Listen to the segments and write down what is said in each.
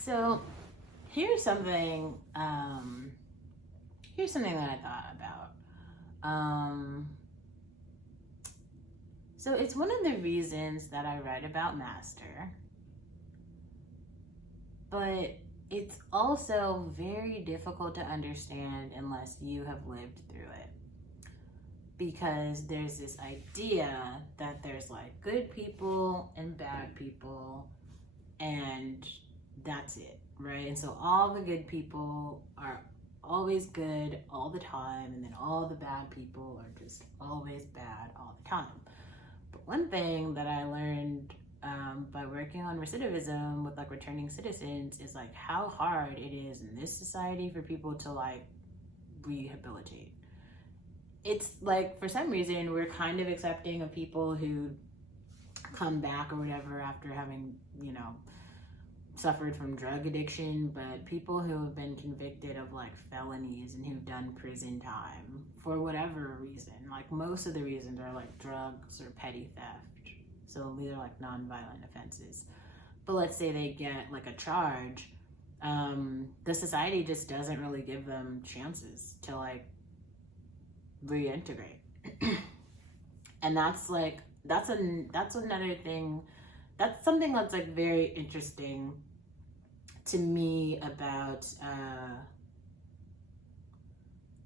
So here's something. Here's something that I thought about. So it's one of the reasons that I write about Master, but it's also very difficult to understand unless you have lived through it. Because there's this idea that there's like good people and bad people, and that's it, right? And so all the good people are always good all the time, and then all the bad people are just always bad all the time. But one thing that I learned by working on recidivism with like returning citizens is like how hard it is in this society for people to like rehabilitate. It's like for some reason we're kind of accepting of people who come back or whatever after having, suffered from drug addiction, but people who have been convicted of like felonies and who've done prison time for whatever reason, like most of the reasons are like drugs or petty theft. So these are like non-violent offenses. But let's say they get like a charge, the society just doesn't really give them chances to like reintegrate. And that's another thing. That's something that's like very interesting to me about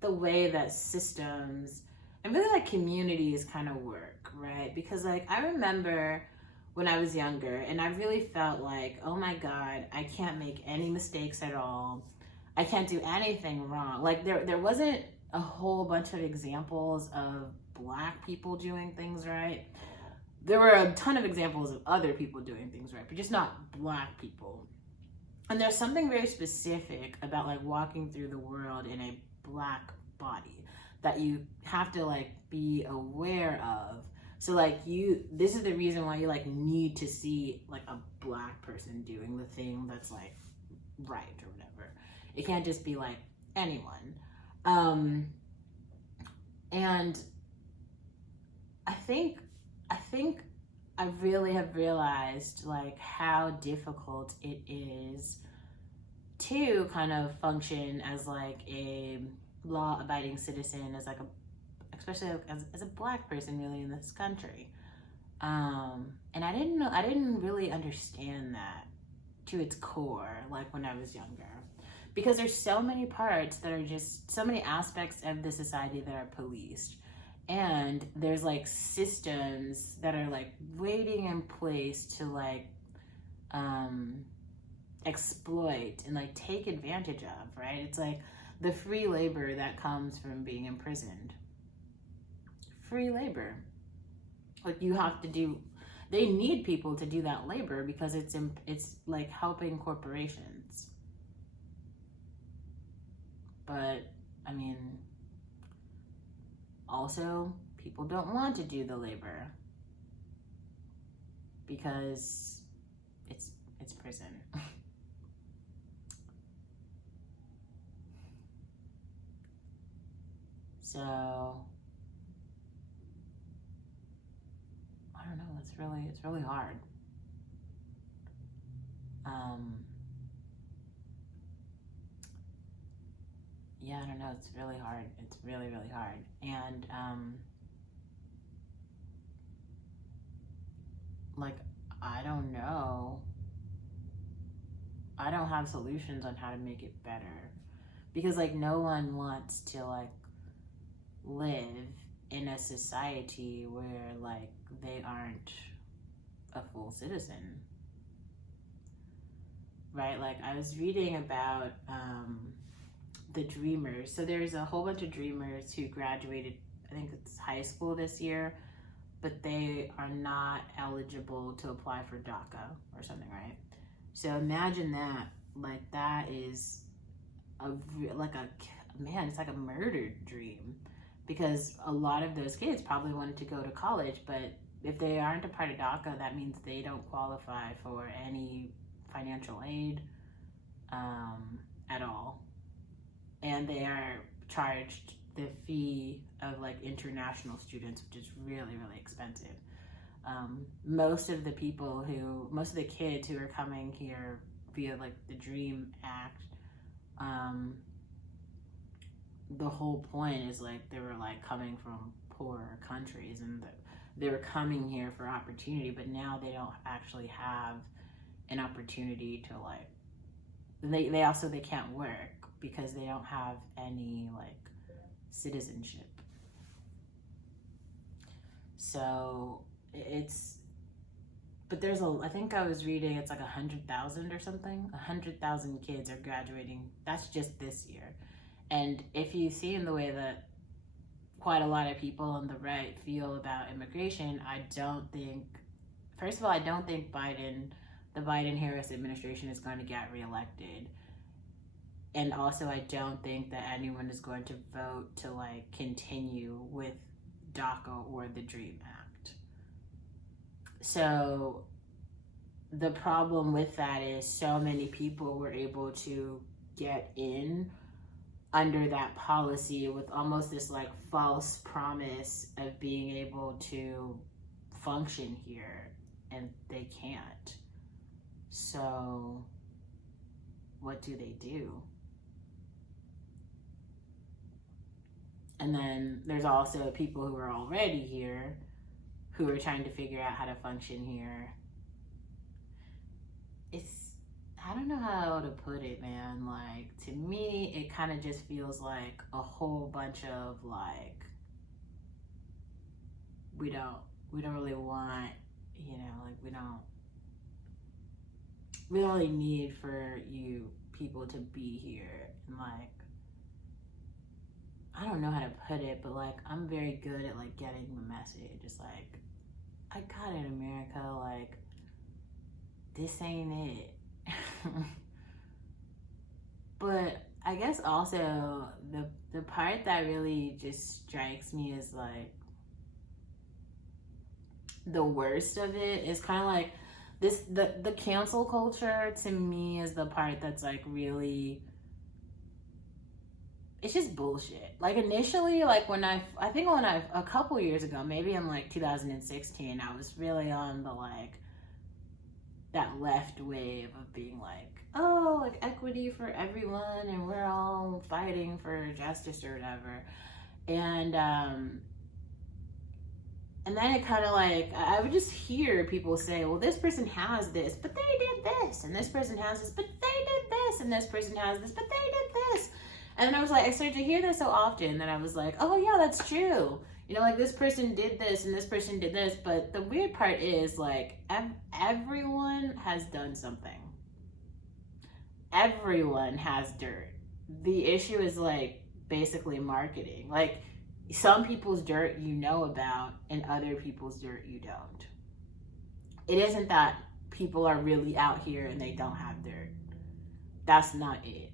the way that systems and really like communities kind of work, right? Because like I remember when I was younger and I really felt like, oh my God, I can't make any mistakes at all. I can't do anything wrong. Like there wasn't a whole bunch of examples of Black people doing things right. There were a ton of examples of other people doing things right, but just not Black people. And there's something very specific about like walking through the world in a Black body that you have to like be aware of. So like this is the reason why you like need to see like a Black person doing the thing that's like right or whatever. It can't just be like anyone. And I think I really have realized like how difficult it is to kind of function as like a law-abiding citizen, as like especially as a Black person really in this country. And I didn't really understand that to its core, like when I was younger, because there's so many parts that are just so many aspects of the society that are policed. And there's like systems that are like waiting in place to like exploit and like take advantage of, right? It's like the free labor that comes from being imprisoned. Free labor. Like you have to do, they need people to do that labor because it's like helping corporations. But I mean, also, people don't want to do the labor because it's prison. So I don't know. It's really hard. Yeah, I don't know. It's really hard. It's really hard. And like I don't know. I don't have solutions on how to make it better because like no one wants to like live in a society where like they aren't a full citizen, right? Like I was reading about the dreamers. So there's a whole bunch of dreamers who graduated, I think it's high school this year, but they are not eligible to apply for DACA or something, right? So imagine that, like that is man, it's like a murdered dream because a lot of those kids probably wanted to go to college, but if they aren't a part of DACA, that means they don't qualify for any financial aid at all. And they are charged the fee of like international students, which is really expensive. Most of the kids who are coming here via like the Dream Act. Um, the whole point is like they were like coming from poorer countries and they were coming here for opportunity, but now they don't actually have an opportunity to like they can't work because they don't have any like citizenship. So it's but there's I think I was reading it's like 100,000 or something. 100,000 kids are graduating. That's just this year. And if you see in the way that quite a lot of people on the right feel about immigration, I don't think, first of all, I don't think the Biden-Harris administration is going to get reelected. And also, I don't think that anyone is going to vote to like continue with DACA or the Dream Act. So the problem with that is so many people were able to get in under that policy with almost this like false promise of being able to function here, and they can't. So what do they do? And then there's also people who are already here who are trying to figure out how to function here. I don't know how to put it, man. Like, to me, it kind of just feels like a whole bunch of like, we don't really want, like we don't really need for you people to be here. And like, I don't know how to put it, but like, I'm very good at like getting the message. It's like, I got it, America. Like, this ain't it. But I guess also the part that really just strikes me is like the worst of it is kind of like this the cancel culture to me is the part that's like really, it's just bullshit. Like initially, like a couple years ago, maybe in like 2016, I was really on the like that left wave of being like, oh, like equity for everyone and we're all fighting for justice or whatever. And then it kind of like, I would just hear people say, well, this person has this, but they did this, and this person has this, but they did this, and this person has this, but they did this. And then I was like, I started to hear this so often that I was like, oh yeah, that's true. Like this person did this and this person did this. But the weird part is like everyone has done something. Everyone has dirt. The issue is like basically marketing. Like some people's dirt you know about and other people's dirt you don't. It isn't that people are really out here and they don't have dirt. That's not it.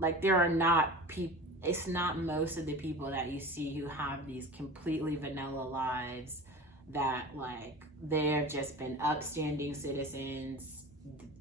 Like there are not people, it's not most of the people that you see who have these completely vanilla lives that like they've just been upstanding citizens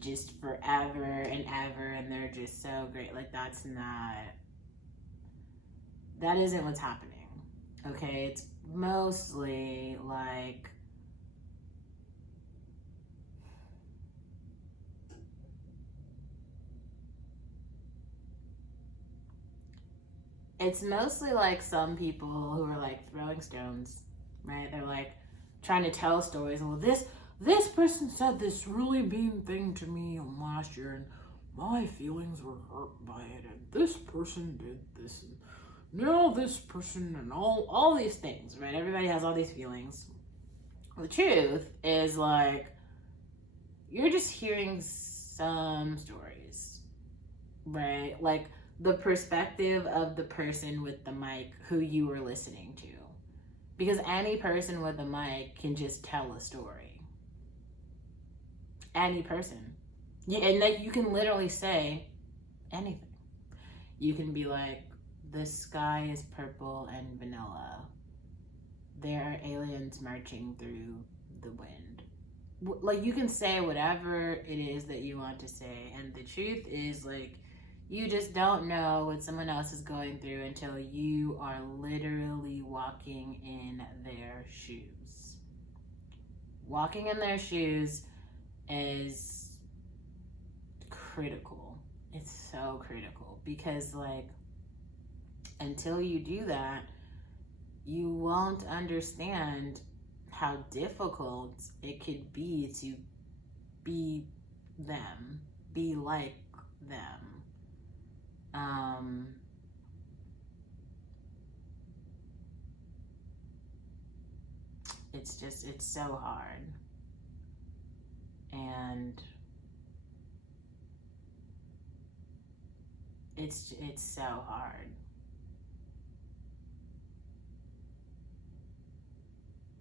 just forever and ever and they're just so great. Like that isn't what's happening. Okay, it's mostly like some people who are like throwing stones, right? They're like trying to tell stories. Well, this person said this really mean thing to me last year, and my feelings were hurt by it. And this person did this, and now this person, and all these things, right? Everybody has all these feelings. The truth is like you're just hearing some stories, right? Like the perspective of the person with the mic who you were listening to. Because any person with a mic can just tell a story. Any person. Yeah, and like you can literally say anything. You can be like, the sky is purple and vanilla. There are aliens marching through the wind. Like you can say whatever it is that you want to say. And the truth is like, you just don't know what someone else is going through until you are literally walking in their shoes. Walking in their shoes is critical. It's so critical because, like, until you do that, you won't understand how difficult it could be to be them, be like them. It's so hard. And it's so hard.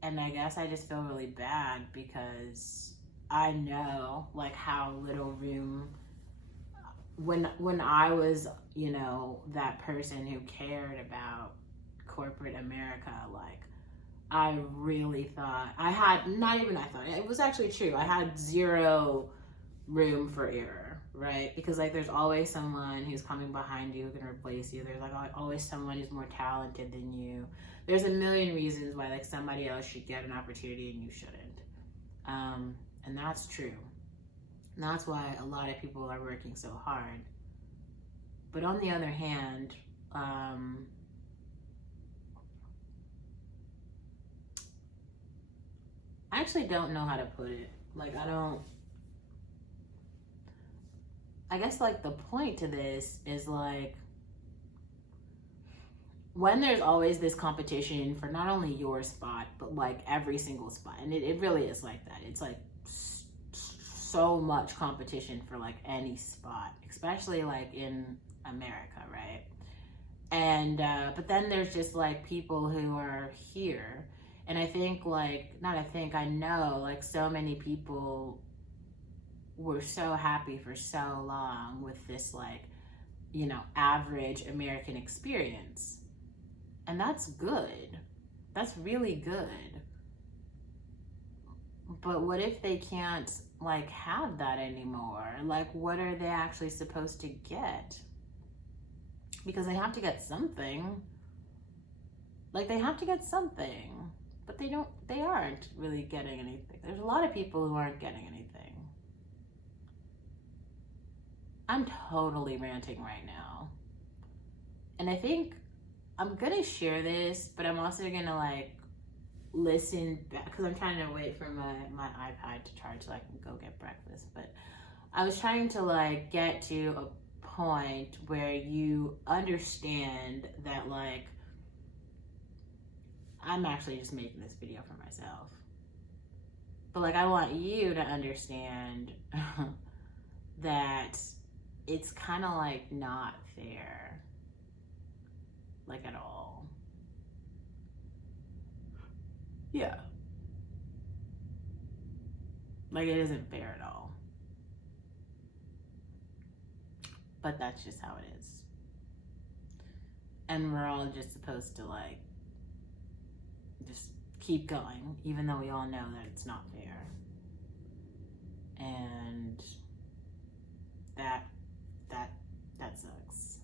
And I guess I just feel really bad because I know like how little room when I was, you know, that person who cared about corporate America, like I really thought I had, not even I thought, it was actually true. I had zero room for error, right? Because like there's always someone who's coming behind you who can replace you. There's like always someone who's more talented than you. There's a million reasons why like somebody else should get an opportunity and you shouldn't. And that's true. And that's why a lot of people are working so hard. But on the other hand, I actually don't know how to put it. Like I guess like the point to this is like when there's always this competition for not only your spot, but like every single spot. And it really is like that. It's like so much competition for like any spot, especially like in America, right? And but then there's just like people who are here. And I think like, not I think, I know like so many people were so happy for so long with this like, you know, average American experience. And that's good. That's really good. But what if they can't like have that anymore? Like what are they actually supposed to get? Because they have to get something. Like they have to get something. But they aren't really getting anything. There's a lot of people who aren't getting anything. I'm totally ranting right now. And I think I'm gonna share this, but I'm also gonna like listen back because I'm trying to wait for my iPad to charge so I can go get breakfast. But I was trying to like get to a point where you understand that like I'm actually just making this video for myself. But like I want you to understand that it's kind of like not fair. Like at all. Yeah. Like it isn't fair at all. But that's just how it is. And we're all just supposed to like just keep going, even though we all know that it's not fair. And that sucks.